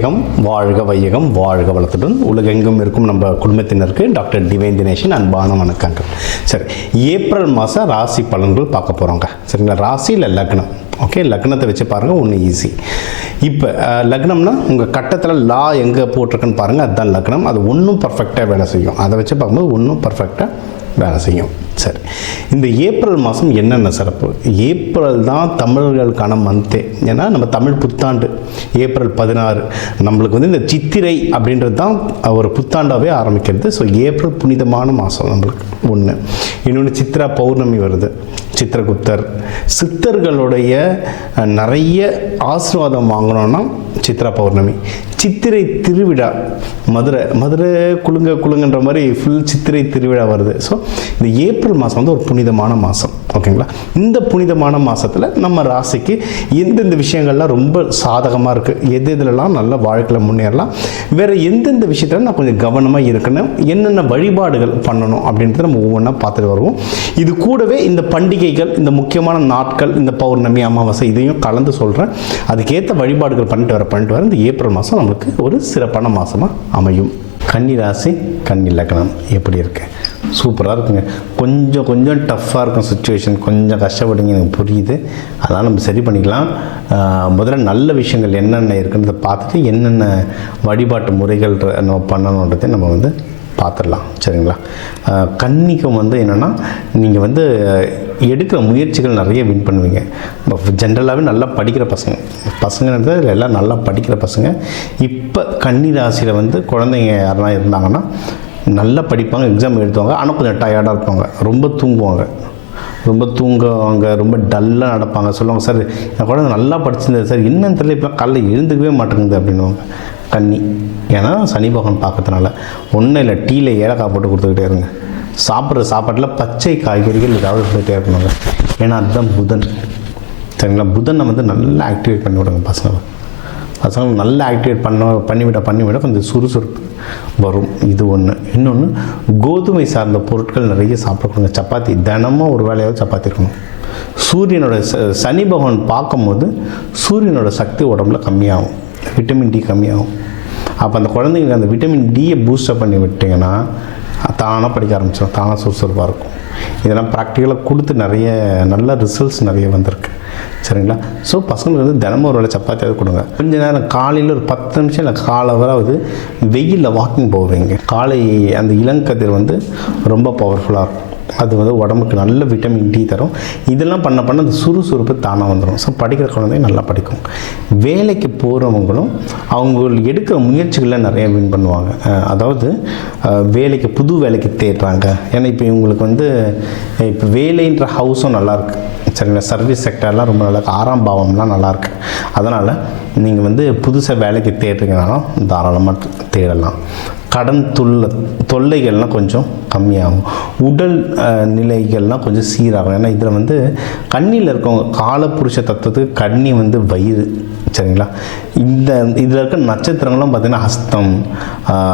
வையகம் வாழ்க வையகம் வாழ்க வளத்துடன் உலகெங்கும் இருக்கும் நம்ம குடும்பத்தினருக்கு டாக்டர் டிவைன் தினேஷன் அன்பான வணக்கங்கள். சரி, ஏப்ரல் மாதம் ராசி பலன்கள் பார்க்க போகிறோங்க. சரிங்களா, ராசி இல்லை லக்னம். ஓகே, லக்னத்தை வச்சு பாருங்கள், ஒன்று ஈஸி. இப்போ லக்னம்னா உங்கள் கட்டத்தில் லா எங்கே போட்டிருக்குன்னு பாருங்கள், அதுதான் லக்னம். அது ஒன்றும் பர்ஃபெக்டாக வேலை செய்யும். அதை வச்சு பார்க்கும்போது ஒன்றும் பர்ஃபெக்டாக வேலை செய்யும். சரி, இந்த ஏப்ரல் மாதம் என்னென்ன சிறப்பு? ஏப்ரல் தான் தமிழர்களுக்கான மந்த்தே. ஏன்னா நம்ம தமிழ் புத்தாண்டு ஏப்ரல் 16. நம்மளுக்கு வந்து இந்த சித்திரை அப்படின்றது தான் ஒரு புத்தாண்டாகவே ஆரம்பிக்கிறது. ஸோ ஏப்ரல் புனிதமான மாதம் நம்மளுக்கு ஒன்று. இன்னொன்று சித்ரா பௌர்ணமி வருது, சித்திரகுப்தர். சித்தர்களுடைய நிறைய ஆசீர்வாதம் வாங்கணும்னா சித்ரா பௌர்ணமி. சித்திரை திருவிழா, மதுரை குலுங்கன்ற மாதிரி ஃபுல் சித்திரை திருவிழா வருது. ஸோ இந்த ஏப்ரல் மாதம் வந்து ஒரு புனிதமான மாதம். ஓகேங்களா, இந்த புனிதமான மாதத்தில் நம்ம ராசிக்கு எந்தெந்த விஷயங்கள்லாம் ரொம்ப சாதகமாக இருக்குது, எதுலலாம் நல்ல வாழ்க்கையில் முன்னேறலாம், வேறு எந்தெந்த விஷயத்தில் நான் கொஞ்சம் கவனமாக இருக்கணும், என்னென்ன வழிபாடுகள் பண்ணணும் அப்படின்றத நம்ம ஒவ்வொன்றா பார்த்துட்டு வருவோம். இது கூடவே இந்த பண்டிகைகள், இந்த முக்கியமான நாட்கள், இந்த பௌர்ணமி, அமாவாசை இதையும் கலந்து சொல்கிறேன். அதுக்கேற்ற வழிபாடுகள் பண்ணிட்டு வர இந்த ஏப்ரல் மாதம் நம்மளுக்கு ஒரு சிறப்பான மாதமாக அமையும். கன்னி ராசி கன்னி லக்னம் எப்படி இருக்கு? சூப்பராக இருக்குங்க. கொஞ்சம் டஃப்பாக இருக்கும் சுச்சுவேஷன், கொஞ்சம் கஷ்டப்படுங்க, எனக்கு புரியுது. அதெல்லாம் நம்ம சரி பண்ணிக்கலாம். முதல்ல நல்ல விஷயங்கள் என்னென்ன இருக்குன்றதை பார்த்துட்டு என்னென்ன வழிபாட்டு முறைகள் நம்ம பண்ணணுன்றதை நம்ம வந்து பார்த்துடலாம். சரிங்களா, கன்னிக்கும் வந்து என்னென்னா, நீங்கள் வந்து எடுக்கிற முயற்சிகள் நிறைய வின் பண்ணுவீங்க. ஜென்ரலாகவே நல்லா படிக்கிற பசங்கன்றது எல்லாம் நல்லா படிக்கிற பசங்க. இப்போ கன்னி ராசியில் வந்து குழந்தைங்க யாரெல்லாம் இருந்தாங்கன்னா நல்லா படிப்பாங்க, எக்ஸாம் எழுதுவாங்க. ஆனால் கொஞ்சம் டயர்டாக இருப்பாங்க, ரொம்ப தூங்குவாங்க, ரொம்ப டல்லாக நடப்பாங்க. சொல்லுவாங்க, சார் என் குழந்தை நல்லா படிச்சிருந்தது சார், என்னன்னு தெரியல, இப்போலாம் காலையில் எழுந்துக்கவே மாட்டேங்குது அப்படின்னுவாங்க கன்னி. ஏன்னா சனி பகவான் பார்க்கறதுனால. ஒன்றும் இல்லை, டீயில் ஏலக்காய் போட்டு கொடுத்துக்கிட்டே இருங்க. சாப்பிட்ற சாப்பாட்டில் பச்சை காய்கறிகள் ஏதாவது கொடுத்துட்டே இருக்கணுங்க. ஏன்னா அதுதான் புதன். சரிங்களா, புதனை வந்து நல்லா ஆக்டிவேட் பண்ணி விடுங்க. பசங்க நல்லா ஆக்டிவேட் பண்ணிவிட கொஞ்சம் சுறுசுறுப்பு வரும். இது ஒன்று. இன்னொன்று, கோதுமை சார்ந்த பொருட்கள் நிறைய சாப்பிடக்கூடாது. சப்பாத்தி தினமும் ஒரு வேளையாவது சப்பாத்தி இருக்கணும். சூரியனோட சனி பகவான் பார்க்கும்போது சூரியனோட சக்தி உடம்புல கம்மியாகும், விட்டமின் டி கம்மியாகும். அப்போ அந்த குழந்தைங்களுக்கு அந்த விட்டமின் டியை பூஸ்டப் பண்ணி விட்டிங்கன்னா தானாக படிக்க ஆரம்பிச்சிடும், தானாக சுறுசுறுப்பாக இருக்கும். இதெல்லாம் ப்ராக்டிக்கலாக கொடுத்து நிறைய நல்ல ரிசல்ட்ஸ் நிறைய வந்திருக்கு. சரிங்களா, ஸோ பசங்களுக்கு வந்து தினமும் ஒரு வேளை சப்பாத்தியாவது கொடுங்க. கொஞ்ச நேரம் காலையில் ஒரு 10 நிமிஷம் இல்லை காலவராவது வெயிலில் வாக்கிங் போவீங்க. காலை அந்த இளங்கதிர் வந்து ரொம்ப பவர்ஃபுல்லாக இருக்கும். அது வந்து உடம்புக்கு நல்ல விட்டமின் டி தரும். இதெல்லாம் பண்ண அந்த சுறுசுறுப்பு தானாக வந்துடும். ஸோ படிக்கிற குழந்தைங்க நல்லா படிக்கும். வேலைக்கு போகிறவங்களும் அவங்க எடுக்கிற முயற்சிகளில் நிறைய வின் பண்ணுவாங்க. அதாவது புது வேலைக்கு தேடுறாங்க. ஏன்னா இப்போ இவங்களுக்கு வந்து இப்போ வேலைன்ற ஹவுஸும் நல்லாயிருக்கு. சரிங்களா, சர்வீஸ் செக்டர்லாம் ரொம்ப நல்லாயிருக்கு, 6ஆம் பாவம்லாம் நல்லாயிருக்கு. அதனால் நீங்கள் வந்து புதுசாக வேலைக்கு தேடுறீங்கனாலும் தாராளமாக தேடலாம். கடன் தொல்லைகள்லாம் கொஞ்சம் கம்மியாகும். உடல் நிலைகள்லாம் கொஞ்சம் சீராகும். ஏன்னா இதில் வந்து கன்னியில் இருக்கவங்க காலப்புருஷ தத்துவத்துக்கு கன்னி வந்து வயிறு. சரிங்களா, இதில் இருக்க நட்சத்திரங்களும் பார்த்திங்கன்னா ஹஸ்தம்,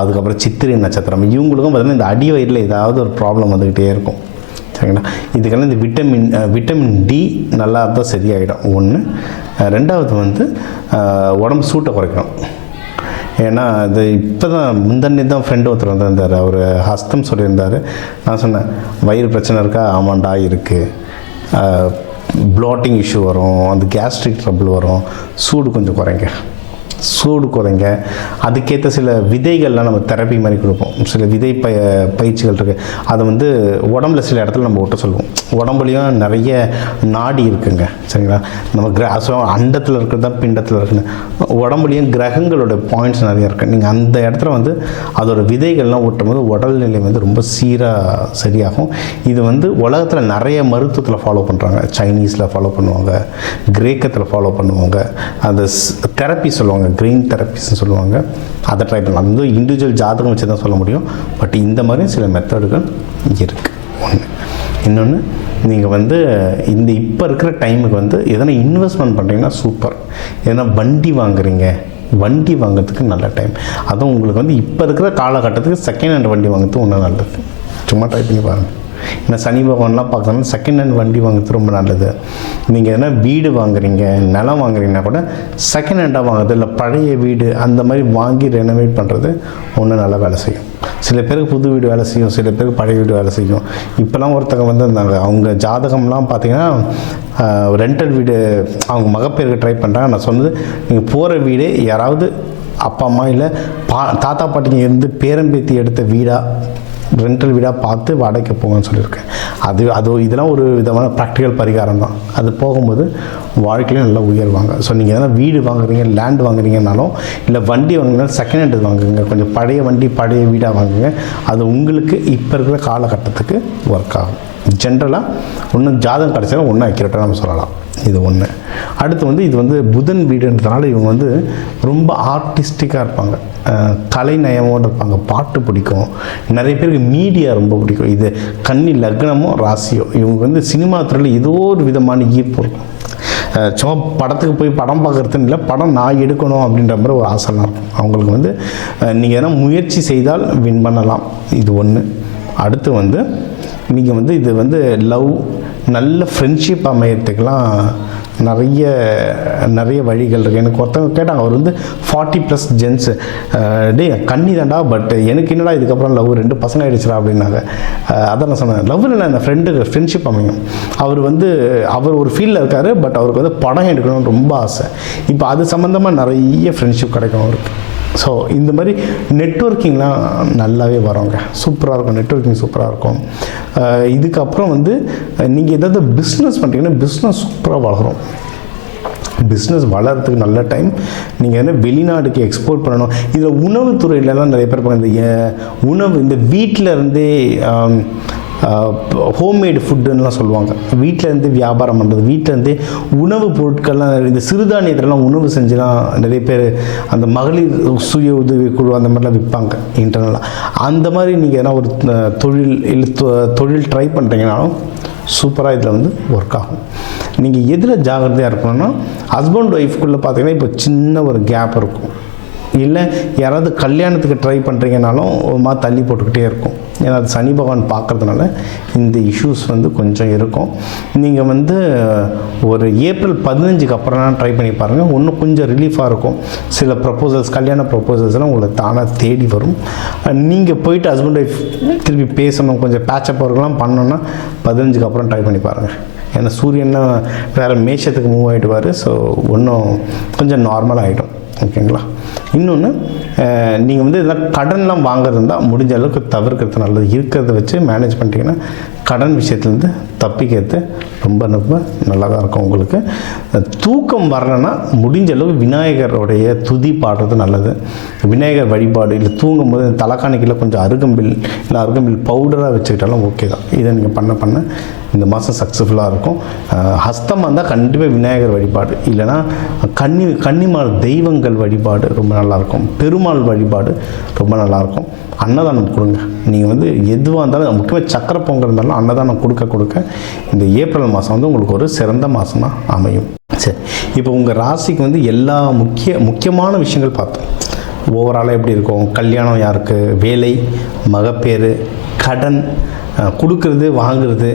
அதுக்கப்புறம் சித்திரை நட்சத்திரம். இவங்களுக்கும் பார்த்திங்கன்னா இந்த அடி வயிறில் ஏதாவது ஒரு ப்ராப்ளம் வந்துக்கிட்டே இருக்கும். சரிங்களா, இதுக்கெல்லாம் இந்த விட்டமின் டி நல்லா தான் சரியாயிடும். ஒன்று. ரெண்டாவது வந்து உடம்பு சூட்டை குறைக்கணும். ஏன்னா அது இப்போ தான் முந்தன்னே தான் ஃப்ரெண்டு ஒருத்தர் வந்திருந்தார். அவர் ஹஸ்தம் சொல்லியிருந்தார். நான் சொன்னேன், வயிறு பிரச்சனை இருக்கா? ஆமாண்டா இருக்குது. ப்ளாட்டிங் இஷ்யூ வரும், அந்த கேஸ்ட்ரிக் ட்ரபிள் வரும். சூடு கொஞ்சம் குறைங்க. அதுக்கேற்ற சில விதைகள்லாம் நம்ம தெரப்பி மாதிரி கொடுப்போம். சில விதை பயிற்சிகள் இருக்குது. அதை வந்து உடம்புல சில இடத்துல நம்ம ஒட்ட சொல்லுவோம். உடம்புலையும் நிறைய நாடி இருக்குங்க. சரிங்களா, நம்ம அண்டத்தில் இருக்கிறது தான் பிண்டத்தில் இருக்குன்னு. உடம்புலையும் கிரகங்களோட பாயிண்ட்ஸ் நிறைய இருக்குது. நீங்கள் அந்த இடத்துல வந்து அதோட விதைகள்லாம் ஒட்டும் போது உடல்நிலை வந்து ரொம்ப சீராக சரியாகும். இது வந்து உலகத்தில் நிறைய மருத்துவத்தில் ஃபாலோ பண்ணுறாங்க. சைனீஸில் ஃபாலோ பண்ணுவாங்க, கிரேக்கத்தில் ஃபாலோ பண்ணுவாங்க. அந்த தெரப்பி சொல்லுவாங்க, கிரீன் தெரப்பிஸ்ன்னு சொல்லுவாங்க. அதை ட்ரை பண்ணலாம். அது வந்து இண்டிவிஜுவல் ஜாதகம் வச்சு தான் சொல்ல முடியும். பட் இந்த மாதிரி சில மெத்தடுகள் இருக்குது. ஒன்று. இன்னொன்று, நீங்கள் வந்து இப்போ இருக்கிற டைமுக்கு வந்து எதனா இன்வெஸ்ட்மெண்ட் பண்ணுறீங்கன்னா சூப்பர். எதனா வண்டி வாங்குறதுக்கு நல்ல டைம். அதுவும் உங்களுக்கு வந்து இப்போ இருக்கிற காலகட்டத்துக்கு செகண்ட் ஹேண்ட் வண்டி வாங்குறது ஒன்றும் நல்லது. சும்மா ட்ரை பண்ணி பாருங்கள். ஏன்னா சனி பகவான்லாம் பார்க்கணும்னா செகண்ட் ஹேண்ட் வண்டி வாங்குறது ரொம்ப நல்லது. நீங்கள் எதனா வீடு வாங்குறீங்க, நிலம் வாங்குறீங்கன்னா கூட செகண்ட் ஹேண்டாக வாங்குறது, இல்லை பழைய வீடு அந்த மாதிரி வாங்கி ரெனோவேட் பண்ணுறது ஒன்றும் நல்லா வேலை செய்யும். சில பேருக்கு புது வீடு வேலை செய்யும், சில பேருக்கு பழைய வீடு வேலை செய்யும். இப்போலாம் ஒருத்தங்க வந்து இருந்தாங்க, அவங்க ஜாதகம்லாம் பார்த்தீங்கன்னா ரெண்டல் வீடு அவங்க மகப்பேருக்கு ட்ரை பண்ணுறாங்க. நான் சொன்னது, நீங்கள் போகிற வீடு யாராவது அப்பா அம்மா இல்லை தாத்தா பாட்டிங்க இருந்து பேரம்பேத்தி எடுத்த வீடாக, ரெண்டல் வீடாக பார்த்து வாடகைக்கு போங்கன்னு சொல்லியிருக்கேன். அது இதெல்லாம் ஒரு விதமான ப்ராக்டிக்கல் பரிகாரம் தான். அது போகும்போது வாழ்க்கையிலும் நல்லா உயர்வாங்க. ஸோ நீங்கள் எதனா வீடு வாங்குறீங்க, லேண்ட் வாங்குறீங்கனாலும், இல்லை வண்டி வாங்குறீங்கன்னா செகண்ட் ஹேண்டு வாங்குங்க. கொஞ்சம் பழைய வண்டி பழைய வீடாக வாங்குங்க. அது உங்களுக்கு இப்போ இருக்கிற காலகட்டத்துக்கு ஒர்க் ஆகும். ஜென்ரலாக ஒன்றும் ஜாதகம் கிடச்சாலும் ஒன்றும் அக்யூரேட்டாக நம்ம சொல்லலாம். இது ஒன்று. அடுத்து வந்து இது வந்து புதன் வீடுன்றதுனால இவங்க வந்து ரொம்ப ஆர்டிஸ்டிக்காக இருப்பாங்க, கலை நயமோடு இருப்பாங்க, பாட்டு பிடிக்கும். நிறைய பேருக்கு மீடியா ரொம்ப பிடிக்கும். இது கன்னி லக்னமோ ராசியோ, இவங்க வந்து சினிமா துறையில் ஏதோ ஒரு விதமான ஈர்ப்பு இருக்கும். சும்மா படத்துக்கு போய் படம் பார்க்குறதுன்னு இல்லை, படம் நான் எடுக்கணும் அப்படின்ற மாதிரி ஒரு ஆசைலாம் இருக்கும் அவங்களுக்கு. வந்து நீங்கள் எதனா முயற்சி செய்தால் வின் பண்ணலாம். இது ஒன்று. அடுத்து வந்து நீங்கள் வந்து இது வந்து லவ், நல்ல ஃப்ரெண்ட்ஷிப் அமையறதுக்கெலாம் நிறைய வழிகள் இருக்குது. எனக்கு ஒருத்தவங்க கேட்டாங்க, அவர் வந்து 40+ ஜென்ஸு, டே கண்ணி தாண்டா, பட் எனக்கு என்னடா இதுக்கப்புறம் லவ் 2 பசங்க ஆகிடுச்சுடா அப்படின்னாங்க. அதான் நான் சொன்னேன், லவ் இல்லை, அந்த ஃப்ரெண்ட்ஷிப் அமையும். அவர் ஒரு ஃபீல்டில் இருக்கார், பட் அவருக்கு வந்து படம் எடுக்கணும்னு ரொம்ப ஆசை. இப்போ அது சம்மந்தமாக நிறைய ஃப்ரெண்ட்ஷிப் கிடைக்கும் அவருக்கு. ஸோ இந்த மாதிரி நெட்வொர்க்கிங்லாம் நல்லாவே வரோங்க, சூப்பராக இருக்கும். நெட்வொர்க்கிங் சூப்பராக இருக்கும். இதுக்கப்புறம் வந்து நீங்கள் ஏதாவது பிஸ்னஸ் பண்ணுறீங்கன்னா பிஸ்னஸ் சூப்பராக வளரும். பிஸ்னஸ் வளர்கிறதுக்கு நல்ல டைம். நீங்கள் என்ன வெளிநாடுக்கு எக்ஸ்போர்ட் பண்ணணும். இதில் உணவுத்துறையிலலாம் நிறைய பேர் இருப்பாங்க. இந்த உணவு, இந்த வீட்டில் இருந்தே ஹோம்மேடு ஃபுட்டுன்னெலாம் சொல்லுவாங்க. வீட்டிலேருந்து வியாபாரம் பண்ணுறது, வீட்டிலேருந்தே உணவு பொருட்கள்லாம், இந்த சிறுதானியத்திலலாம் உணவு செஞ்சுலாம் நிறைய பேர் அந்த மகளிர் சுய உதவி குழு அந்த மாதிரிலாம் விற்பாங்க இன்டர்னலாக. அந்த மாதிரி நீங்கள் எதனா ஒரு தொழில் ட்ரை பண்ணுறீங்கனாலும் சூப்பராக இதில் வந்து ஒர்க் ஆகும். நீங்கள் எதில் ஜாகிரதையாக இருக்கணும்னா, ஹஸ்பண்ட் ஒய்ஃப்குள்ளே பார்த்தீங்கன்னா இப்போ சின்ன ஒரு கேப் இருக்கும். இல்லை யாராவது கல்யாணத்துக்கு ட்ரை பண்ணுறீங்கனாலும் ஒரு மாதிரி தள்ளி போட்டுக்கிட்டே இருக்கும். ஏன்னா அது சனி பகவான் பார்க்குறதுனால இந்த இஷ்யூஸ் வந்து கொஞ்சம் இருக்கும். நீங்கள் வந்து ஒரு ஏப்ரல் 15க்கு அப்புறம் ட்ரை பண்ணி பாருங்கள், இன்னும் கொஞ்சம் ரிலீஃபாக இருக்கும். சில ப்ரப்போசல்ஸ், கல்யாண ப்ரப்போசல்ஸ்லாம் உங்களை தானாக தேடி வரும். நீங்கள் போயிட்டு ஹஸ்பண்ட் ஒய்ஃப் திருப்பி பேசணும், கொஞ்சம் பேட்சப் ஒர்க்லாம் பண்ணணுன்னா 15க்கு அப்புறம் ட்ரை பண்ணி பாருங்கள். ஏன்னா சூரியன்னா வேறு மேஷத்துக்கு மூவ் ஆகிடுவார். ஸோ இன்னும் கொஞ்சம் நார்மலாக ஆகிடும். ஓகேங்களா? இன்னொன்று, நீங்கள் வந்து இதெல்லாம் கடன்லாம் வாங்குறது இருந்தால் முடிஞ்ச அளவுக்கு தவிர்க்கிறது நல்லது. இருக்கிறத வச்சு மேனேஜ் பண்ணிட்டீங்கன்னா கடன் விஷயத்துலேருந்து தப்பிக்கிறது ரொம்ப நல்லா தான் இருக்கும் உங்களுக்கு. தூக்கம் வரலைன்னா முடிஞ்ச அளவு விநாயகருடைய துதி பாடுறது நல்லது. விநாயகர் வழிபாடு, இல்லை தூங்கும் போது தலைக்காணிக்கில் கொஞ்சம் அருகம்பில் பவுடராக வச்சுக்கிட்டாலும் ஓகே தான். இதை நீங்கள் பண்ண இந்த மாதம் சக்ஸஸ்ஃபுல்லாக இருக்கும். ஹஸ்தமாக இருந்தால் கண்டிப்பாக விநாயகர் வழிபாடு, இல்லைனா கன்னிமார் தெய்வங்கள் வழிபாடு ரொம்ப நல்லாயிருக்கும். பெருமாள் வழிபாடு ரொம்ப நல்லாயிருக்கும். அன்னதானம் கொடுங்க. நீங்கள் வந்து எதுவாக இருந்தாலும், முக்கியமாக சக்கரை பொங்கல் இருந்தாலும் அன்னதானம் கொடுக்க இந்த ஏப்ரல் மாதம் வந்து உங்களுக்கு ஒரு சிறந்த மாதமாக அமையும். சரி, இப்போ உங்கள் ராசிக்கு வந்து எல்லா முக்கியமான விஷயங்கள் பார்த்தோம். ஓவராலாக எப்படி இருக்கும், கல்யாணம் யாருக்கு, வேலை, மகப்பேறு, கடன், கொடுக்கறது வாங்குறது,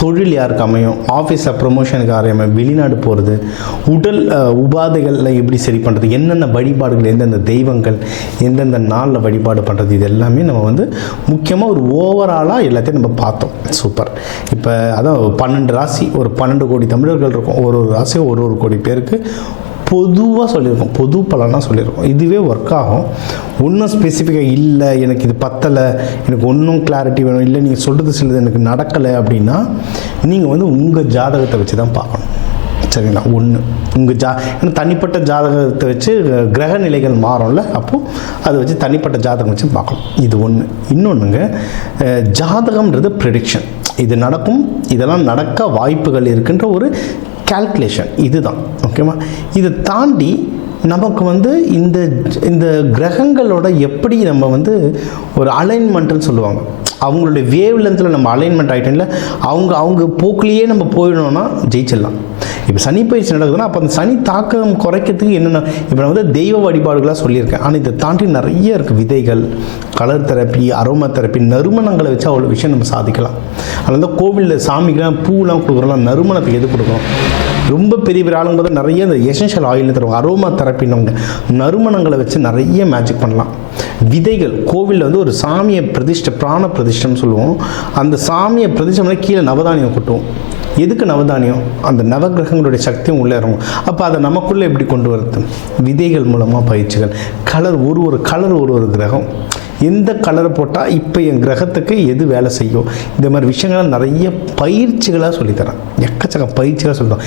தொழில் யாருக்கு அமையும், ஆஃபீஸில் ப்ரொமோஷனுக்கு அமையும், வெளிநாடு போகிறது, உடல் உபாதைகளில் எப்படி சரி பண்ணுறது, என்னென்ன வழிபாடுகள், எந்தெந்த தெய்வங்கள் எந்தெந்த நாளில் வழிபாடு பண்ணுறது, இது எல்லாமே நம்ம வந்து முக்கியமாக ஒரு ஓவராலாக எல்லாத்தையும் நம்ம பார்த்தோம். சூப்பர். இப்போ அதான் 12 ராசி, ஒரு 12 கோடி தமிழர்கள் இருக்கும். ஒரு ராசி ஒரு கோடி பேருக்கு பொதுவாக சொல்லியிருக்கோம், பொது பலனாக சொல்லியிருக்கோம். இதுவே ஒர்க் ஆகும். ஒன்றும் ஸ்பெசிஃபிக்காக இல்லை, எனக்கு இது பத்தலை, எனக்கு ஒன்றும் கிளாரிட்டி வேணும், இல்லை நீங்கள் சொல்கிறது சிலது எனக்கு நடக்கலை அப்படின்னா நீங்கள் வந்து உங்கள் ஜாதகத்தை வச்சு தான் பார்க்கணும். சரிங்களா? ஒன்று உங்கள் ஏன்னா தனிப்பட்ட ஜாதகத்தை வச்சு கிரக நிலைகள் மாறும்ல, அப்போது அதை வச்சு தனிப்பட்ட ஜாதகம் வச்சு பார்க்கணும். இது ஒன்று. இன்னொன்றுங்க, ஜாதகம்ன்றது ப்ரெடிக்ஷன். இது நடக்கும், இதெல்லாம் நடக்க வாய்ப்புகள் இருக்குன்ற ஒரு கால்குலேஷன், இதுதான். ஓகேவா? இதை தாண்டி நமக்கு வந்து இந்த கிரகங்களோட எப்படி நம்ம வந்து ஒரு அலைன்மெண்ட்டுன்னு சொல்லுவாங்க, அவங்களுடைய வேவ் லென்த்தில் நம்ம அலைன்மெண்ட் ஆகிட்டோம்ல, அவங்க போக்குலேயே நம்ம போயிடணும்னா ஜெயிச்சிடலாம். இப்போ சனி பயிற்சி நடக்குதுன்னா அப்போ அந்த சனி தாக்கம் குறைக்கிறதுக்கு என்னென்ன, இப்போ நான் வந்து தெய்வ வழிபாடுகளாக சொல்லியிருக்கேன். ஆனால் இதை தாண்டி நிறைய இருக்குது. விதைகள், கலர் தெரப்பி, அரோமா தெரப்பி, நறுமணங்களை வச்சு அவ்வளோ விஷயம் நம்ம சாதிக்கலாம். அதனால தான் கோவிலில் சாமிக்கெலாம் பூலாம் கொடுக்குறோம்லாம், நறுமணத்துக்கு எது கொடுக்கணும். ரொம்ப பெரிய பெரிய ஆளுங்க போது நிறைய இந்த எசென்ஷியல் ஆயில்னு தருவாங்க, அரோமா தெரப்பின்னவங்க நறுமணங்களை வச்சு நிறைய மேஜிக் பண்ணலாம். விதைகள், கோவிலில் வந்து ஒரு சாமியை பிரதிஷ்டை, பிராண பிரதிஷ்டம்னு சொல்லுவோம். அந்த சாமியை பிரதிஷ்டை கீழே நவதானியம் கொட்டுவோம். எதுக்கு நவதானியம்? அந்த நவகிரகங்களுடைய சக்தியும் உள்ளே இறங்கும். அப்போ அதை நமக்குள்ளே எப்படி கொண்டு வருது? விதைகள் மூலமாக பயிற்சிகள். கலர், ஒரு கலர் ஒரு கிரகம், எந்த கலரை போட்டால் இப்போ என் கிரகத்துக்கு எது வேலை செய்யும், இந்த மாதிரி விஷயங்கள்லாம் நிறைய பயிற்சிகளாக சொல்லித்தரேன். எக்கச்சக்க பயிற்சிகளாக சொல்லிட்டோம்.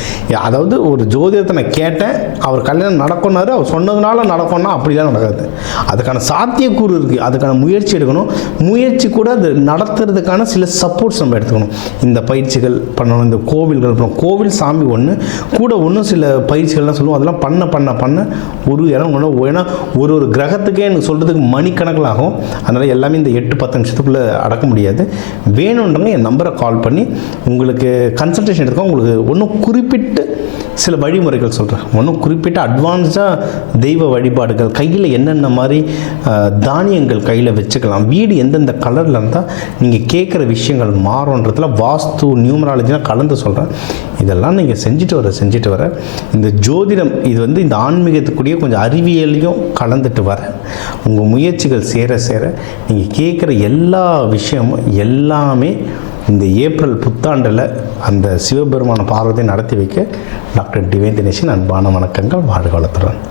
அதாவது ஒரு ஜோதிடத்தை நான் கேட்டேன், அவர் கல்யாணம் நடக்கும்னாரு, அவர் சொன்னதுனால நடக்கும்னா அப்படிலாம் நடக்காது. அதுக்கான சாத்தியக்கூறு இருக்குது, அதுக்கான முயற்சி எடுக்கணும். முயற்சி கூட அது நடத்துறதுக்கான சில சப்போர்ட்ஸ் நம்ம எடுத்துக்கணும். இந்த பயிற்சிகள் பண்ணணும், இந்த கோவில்கள் பண்ணணும். கோவில் சாமி ஒன்று கூட ஒன்றும் சில பயிற்சிகள்லாம் சொல்லுவோம். அதெல்லாம் பண்ண ஒரு இடம் ஒன்று, ஏன்னா ஒரு கிரகத்துக்கே எனக்கு சொல்கிறதுக்கு மணிக்கணக்கில் ஆகும். அதனால் எல்லாமே இந்த 8-10 நிமிஷத்துக்குள்ளே அடக்க முடியாது. வேணுன்றவங்க என் நம்பரை கால் பண்ணி உங்களுக்கு கன்சல்டேஷன் எடுத்துக்கோ. உங்களுக்கு ஒன்றும் குறிப்பிட்டு சில வழிமுறைகள் சொல்கிறேன். ஒன்றும் குறிப்பிட்ட அட்வான்ஸ்டாக தெய்வ வழிபாடுகள், கையில் என்னென்ன மாதிரி தானியங்கள் கையில் வச்சுக்கலாம், வீடு எந்தெந்த கலரில் இருந்தால் நீங்கள் கேட்குற விஷயங்கள் மாறுன்றதுல வாஸ்து, நியூமராலஜிலாம் கலந்து சொல்கிறேன். இதெல்லாம் நீங்கள் செஞ்சுட்டு வர இந்த ஜோதிடம் இது வந்து இந்த ஆன்மீகத்துக்குரிய கொஞ்சம் அறிவியலையும் கலந்துட்டு வர உங்கள் முயற்சிகள் சேர நீங்கள் கேட்குற எல்லா விஷயமும் எல்லாமே இந்த ஏப்ரல் புத்தாண்டில் அந்த சிவபெருமான பார்வத்தை நடத்தி வைக்க டாக்டர் டிவைன் தினேஷின் அன்பான வணக்கங்கள். வாழ்க வளத்துடன்.